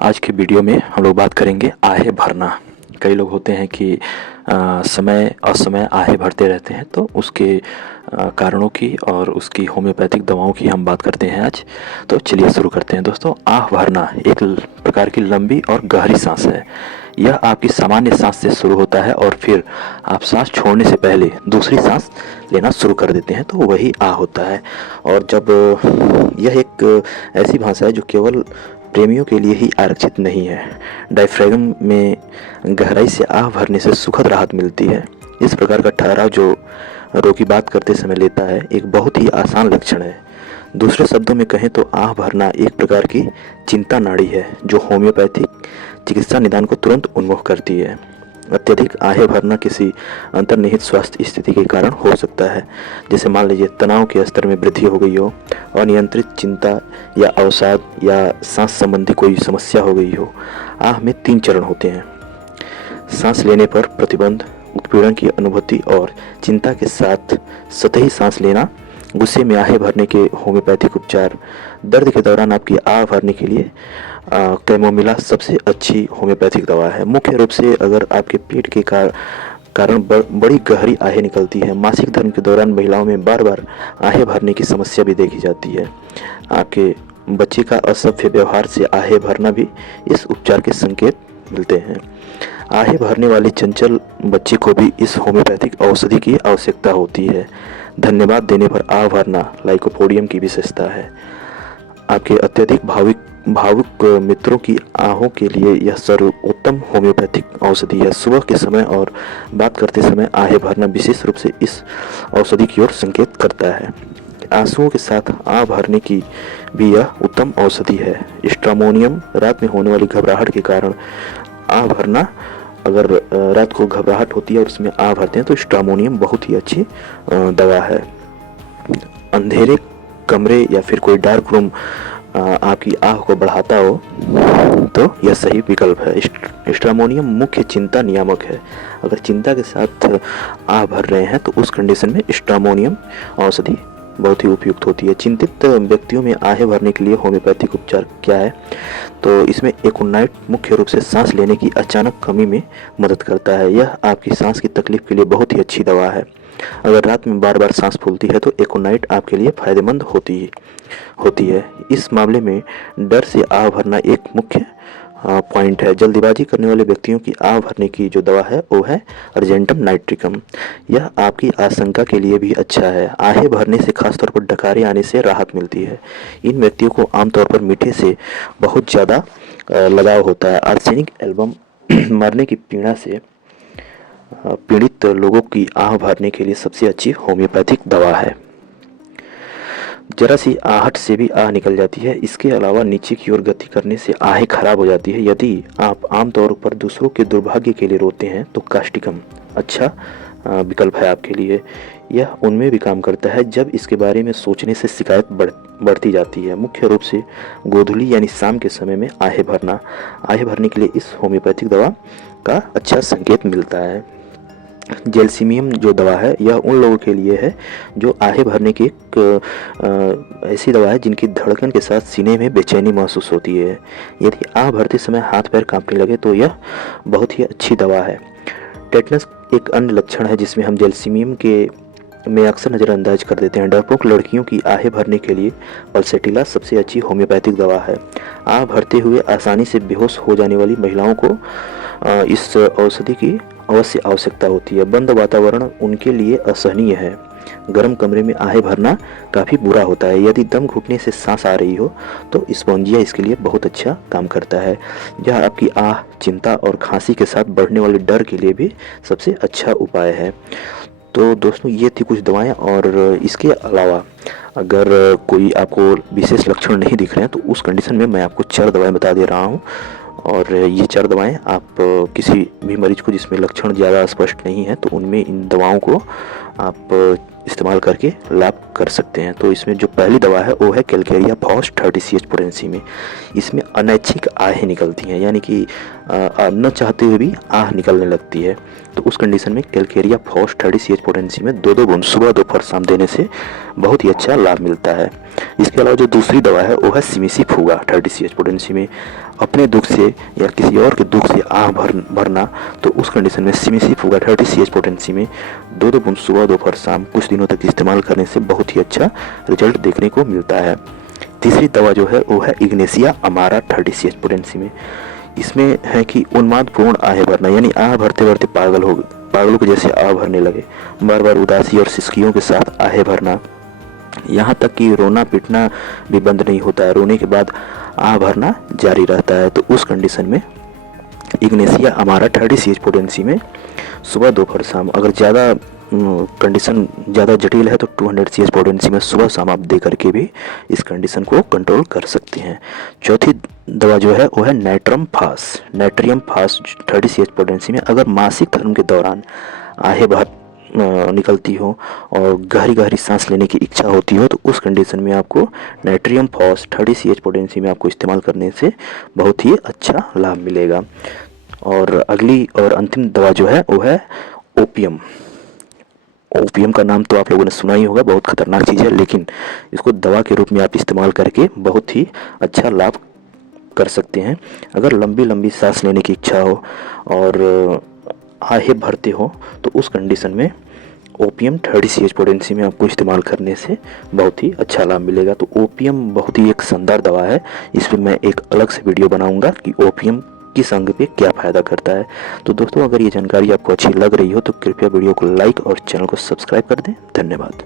आज के वीडियो में हम लोग बात करेंगे आहे भरना। कई लोग होते हैं कि समय असमय आहे भरते रहते हैं, तो उसके कारणों की और उसकी होम्योपैथिक दवाओं की हम बात करते हैं आज। तो चलिए शुरू करते हैं दोस्तों। आह भरना एक प्रकार की लंबी और गहरी सांस है। यह आपकी सामान्य सांस से शुरू होता है और फिर आप सांस छोड़ने से पहले दूसरी सांस लेना शुरू कर देते हैं, तो वही आह होता है। और जब यह एक ऐसी भाषा है जो केवल प्रेमियों के लिए ही आरक्षित नहीं है। डायफ्रागम में गहराई से आह भरने से सुखद राहत मिलती है। इस प्रकार का ठहराव जो रोगी बात करते समय लेता है, एक बहुत ही आसान लक्षण है। दूसरे शब्दों में कहें तो आह भरना एक प्रकार की चिंता नाड़ी है जो होम्योपैथिक चिकित्सा निदान को तुरंत उन्मुख करती है। अत्यधिक आहे भरना किसी अंतर्निहित स्वास्थ्य स्थिति के कारण हो सकता है, जैसे मान लीजिए तनाव के स्तर में वृद्धि हो गई हो, अनियंत्रित चिंता या अवसाद या सांस संबंधी कोई समस्या हो गई हो। आह में 3 चरण होते हैं: सांस लेने पर प्रतिबंध, उत्पीड़न की अनुभूति और चिंता के साथ सतही सांस लेना। गुस्से में आहे भरने के होम्योपैथिक उपचार। दर्द के दौरान आपकी आह भरने के लिए कैमोमिला सबसे अच्छी होम्योपैथिक दवा है। मुख्य रूप से अगर आपके पेट के कारण बड़ी गहरी आहें निकलती है। मासिक धर्म के दौरान महिलाओं में बार बार आहें भरने की समस्या भी देखी जाती है। आपके बच्चे का असभ्य व्यवहार से आहें भरना भी इस उपचार के संकेत मिलते हैं। आहें भरने वाले चंचल बच्चे को भी इस होम्योपैथिक औषधि की आवश्यकता होती है। धन्यवाद देने पर आह भरना लाइकोपोडियम की विशेषता है। आपके अत्यधिक भावुक मित्रों की आहों के लिए यह सर्वोत्तम होम्योपैथिक औषधि है। सुबह के समय और बात करते समय आहें भरना विशेष रूप से इस औषधि की ओर संकेत करता है। आंसुओं के साथ आह भरने की भी यह उत्तम औषधि है। स्ट्रामोनियम रात में होने वाली घबराहट के कारण आह भरना। अगर रात को घबराहट होती है और उसमें आह भरते हैं तो स्ट्रामोनियम बहुत ही अच्छी दवा है। अंधेरे कमरे या फिर कोई डार्क रूम आपकी आह को बढ़ाता हो तो यह सही विकल्प है। स्ट्रामोनियम मुख्य चिंता नियामक है। अगर चिंता के साथ आह भर रहे हैं तो उस कंडीशन में स्ट्रामोनियम औषधि बहुत ही उपयुक्त होती है। चिंतित व्यक्तियों में आहें भरने के लिए होम्योपैथिक उपचार क्या है, तो इसमें एकोनाइट मुख्य रूप से सांस लेने की अचानक कमी में मदद करता है। यह आपकी सांस की तकलीफ के लिए बहुत ही अच्छी दवा है। अगर रात में बार बार सांस फूलती है तो एकोनाइट आपके लिए फायदेमंद होती है। इस मामले में डर से आह भरना एक मुख्य पॉइंट है। जल्दीबाजी करने वाले व्यक्तियों की आह भरने की जो दवा है वो है अर्जेंटम नाइट्रिकम। यह आपकी आशंका के लिए भी अच्छा है। आहें भरने से खासतौर पर डकारे आने से राहत मिलती है। इन व्यक्तियों को आमतौर पर मीठे से बहुत ज़्यादा लगाव होता है। आर्सेनिक एल्बम मरने की पीड़ा से पीड़ित लोगों की आह भरने के लिए सबसे अच्छी होम्योपैथिक दवा है। जरा सी आहट से भी आह निकल जाती है। इसके अलावा नीचे की ओर गति करने से आहें खराब हो जाती है। यदि आप आमतौर पर दूसरों के दुर्भाग्य के लिए रोते हैं तो कास्टिकम अच्छा विकल्प है आपके लिए। यह उनमें भी काम करता है जब इसके बारे में सोचने से शिकायत बढ़ती जाती है। मुख्य रूप से गोधूली यानी शाम के समय में आहें भरने के लिए इस होम्योपैथिक दवा का अच्छा संकेत मिलता है। जेल्सिमियम जो दवा है यह उन लोगों के लिए है जो आहें भरने की एक ऐसी दवा है जिनकी धड़कन के साथ सीने में बेचैनी महसूस होती है। यदि आह भरते समय हाथ पैर कांपने लगे तो यह बहुत ही अच्छी दवा है। टेटनस एक अन्य लक्षण है जिसमें हम जेल्सिमियम के में अक्सर नज़रअंदाज कर देते हैं। डरपोक लड़कियों की आहें भरने के लिए पल्सेटिला सबसे अच्छी होम्योपैथिक दवा है। आह भरते हुए आसानी से बेहोश हो जाने वाली महिलाओं को इस औषधि की अवश्य आवश्यकता होती है। बंद वातावरण उनके लिए असहनीय है। गर्म कमरे में आहें भरना काफ़ी बुरा होता है। यदि दम घुटने से सांस आ रही हो तो स्पॉन्जिया इसके लिए बहुत अच्छा काम करता है। यह आपकी आह, चिंता और खांसी के साथ बढ़ने वाले डर के लिए भी सबसे अच्छा उपाय है। तो दोस्तों ये थी कुछ दवाएं, और इसके अलावा अगर कोई आपको विशेष लक्षण नहीं दिख रहे हैं तो उस कंडीशन में मैं आपको 4 दवाएं बता दे रहा हूं। और ये 4 दवाएं आप किसी भी मरीज को जिसमें लक्षण ज़्यादा स्पष्ट नहीं है तो उनमें इन दवाओं को आप इस्तेमाल करके लाभ कर सकते हैं। तो इसमें जो पहली दवा है वो है कैलकेरिया फॉस 30 पोटेंसी में। इसमें अनैच्छिक आहें निकलती हैं, यानी कि न चाहते हुए भी आह निकलने लगती है। तो उस कंडीशन में कैलकेरिया फॉस 30 पोटेंसी में 2-2 बूंद सुबह दोपहर शाम देने से बहुत ही अच्छा लाभ मिलता है। इसके अलावा जो दूसरी दवा है वो है सिमिसी फूगा 30 पोटेंसी में। अपने दुख से या किसी और के दुख से आह भरना, तो उस कंडीशन में सिमिसी फूगा 30 पोटेंसी में 2-2 बूंद सुबह दोपहर शाम कुछ दिनों तक इस्तेमाल करने से बहुत ही अच्छा रिजल्ट देखने को मिलता है। तीसरी दवा जो है वो है इग्नेशिया अमारा 30 पोटेंसी में। इसमें है कि उन्मादपूर्ण आहें भरना, यानी आह भरते भरते पागलों के जैसे आह भरने लगे, बार बार उदासी और सिसकियों के साथ आहें भरना, यहाँ तक कि रोना पीटना भी बंद नहीं होता है, रोने के बाद आह भरना जारी रहता है। तो उस कंडीशन में इग्नेशिया अमारा 30 पोटेंसी में सुबह दोपहर शाम, अगर ज़्यादा कंडीशन ज़्यादा जटिल है तो 200 CS पोटेंसी में सुबह शाम आप दे करके भी इस कंडीशन को कंट्रोल कर सकते हैं। चौथी दवा जो है वो है नाइट्रियम फास 30 CS पोटेंसी में। अगर मासिक धर्म के दौरान आहें बहुत निकलती हो और गहरी गहरी सांस लेने की इच्छा होती हो, तो उस कंडीशन में आपको नाइट्रियम फॉस 30 CS पोटेंसी में आपको इस्तेमाल करने से बहुत ही अच्छा लाभ मिलेगा। और अगली और अंतिम दवा जो है वो है ओपियम। ओपियम का नाम तो आप लोगों ने सुना ही होगा, बहुत खतरनाक चीज़ है, लेकिन इसको दवा के रूप में आप इस्तेमाल करके बहुत ही अच्छा लाभ कर सकते हैं। अगर लंबी लंबी सांस लेने की इच्छा हो और आहें भरते हो, तो उस कंडीशन में ओपियम 30 CS पोटेंसी में आपको इस्तेमाल करने से बहुत ही अच्छा लाभ मिलेगा। तो ओपियम बहुत ही एक शानदार दवा है। इस पर मैं एक अलग से वीडियो बनाऊंगा कि ओपियम किस अंग पे क्या फ़ायदा करता है। तो दोस्तों, अगर ये जानकारी आपको अच्छी लग रही हो तो कृपया वीडियो को लाइक और चैनल को सब्सक्राइब कर दें। धन्यवाद।